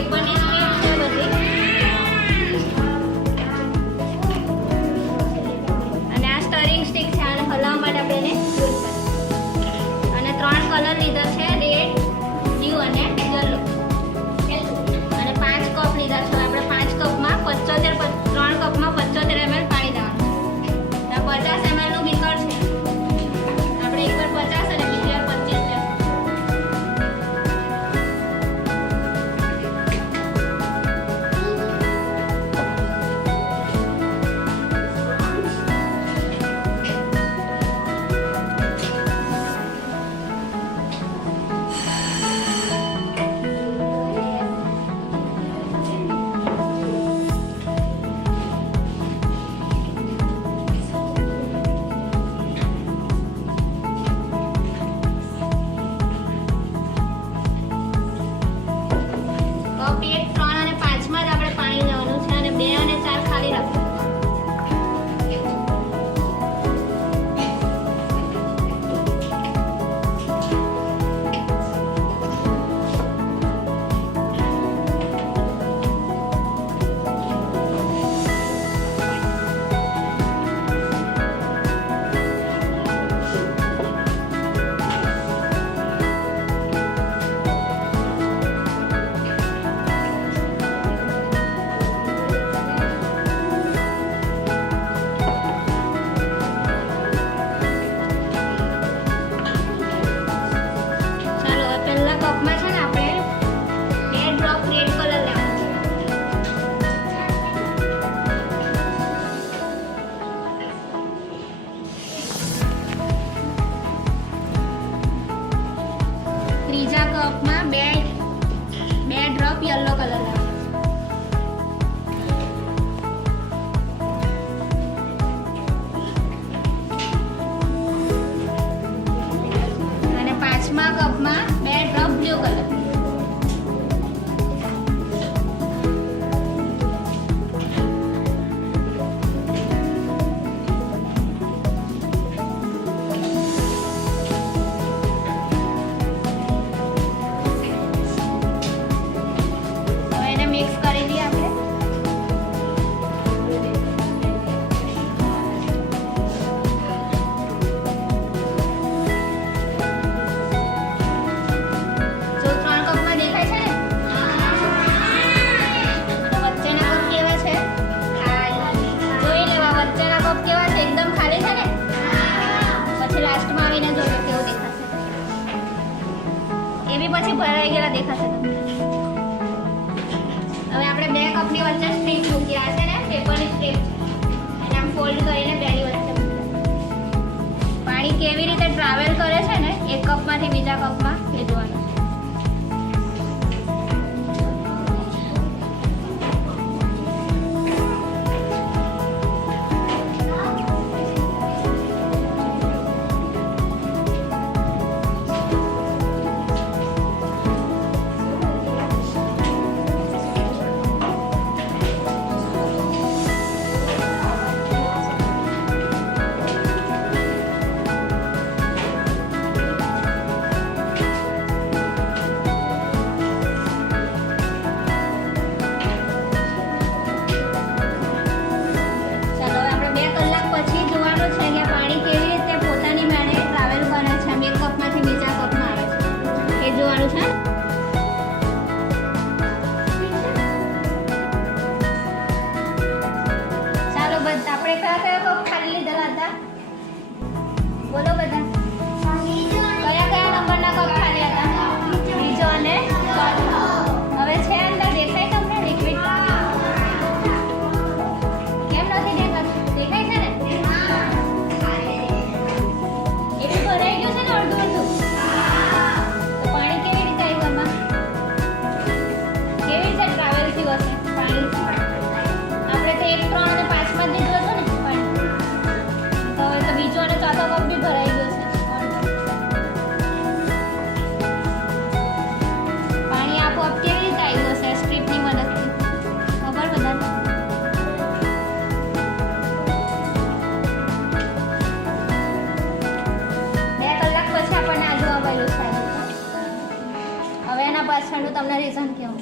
પેપરની સ્ટ્રીપ છે બધી. અને આ સ્ટરિંગ સ્ટિક છે, આને હલાવવા માટે આપણે એને યુઝ કરીએ. અને 3 કલર લીધા છે, રેડ, બ્લુ અને યલો. અને 5 કપ લીધા છે. આપણે 5 કપમાં 75 3 કપમાં 75 ml પાણી દેવાનું. 50 ml નું બીકર છે. આપણે એક વાર 50 અને બીજી વાર 25 લેશું. કપ 1, 3 અને 5 માં જ આપણે પાણી લેવાનું છે અને 2 અને 4 ખાલી રાખવાનું. ચાલો હવે પહેલા કપમાં છે ને આપણે 2 ડ્રોપ રેડ કલર લેવાનો છે. ત્રીજા કપમાં 2 ડ્રોપ યલો કલર લેવાનો. અને 5મા કપમાં 2 ડ્રોપ બ્લુ કલર. હવે એને મિક્સ કરી દઈએ આપણે. જો 3 કપમાં દેખાય છે ને? અને વચ્ચેના કપ કેવા છે? જોઈ લેવા વચ્ચેના કપ કેવા છે? એકદમ ખાલી છે ને? પછી લાસ્ટમાં આવીને જોજો કેવું દેખાશે. એ બી પછી ભરાઈ ગયેલા દેખાશે તમને. હવે આપણે 2 કપની વચ્ચે સ્ટ્રીપ મૂકી. આ છે ને પેપરની સ્ટ્રીપ છે. એને આમ ફોલ્ડ કરીને 2ની વચ્ચે મૂકી. પાણી કેવી રીતે ટ્રાવેલ કરે છે ને એક કપમાંથી બીજા કપમાં એ જોવાનું છે. ચાલો હવે આપણે 2 કલાક પછી જોવાનું છે કે પાણી કેવી રીતે પોતાની મેળે ટ્રાવેલ કરે છે. આમ એક કપમાંથી બીજા કપમાં આવે છે એ જોવાનું છે. ચાલો બધા આપણે કયા કયા કપ ખાલી લીધેલા હતા? બોલો બધા. કયા કયા નંબરના કપ ખાલી હતા? બીજો અને ચોથો. હવે છે અંદર દેખાય તમને લિક્વિડ? કેમ નથી દેખાતું? દેખાય છે ને? એ બી ભરાઈ ગયું છે ને અડધું અડધું? તો પાણી કેવી રીતે આવ્યું આમાં? કેવી રીતે ટ્રાવેલ થયું હશે પાણી? આપણે તો 1, 3 અને 5માં જ લીધું હતું ને પાણી. તો હવે તો બીજો અને ચોથો કપ બી ભરાઈ ગયો છે. પાણી આપોઆપ કેવી રીતે આવ્યું હશે સ્ટ્રીપની મદદથી? ખબર બધાને? 2 કલાક પછી આપણને આ જોવા મળ્યું છે. હવે એના પાછળનું તમને રીઝન કેવું?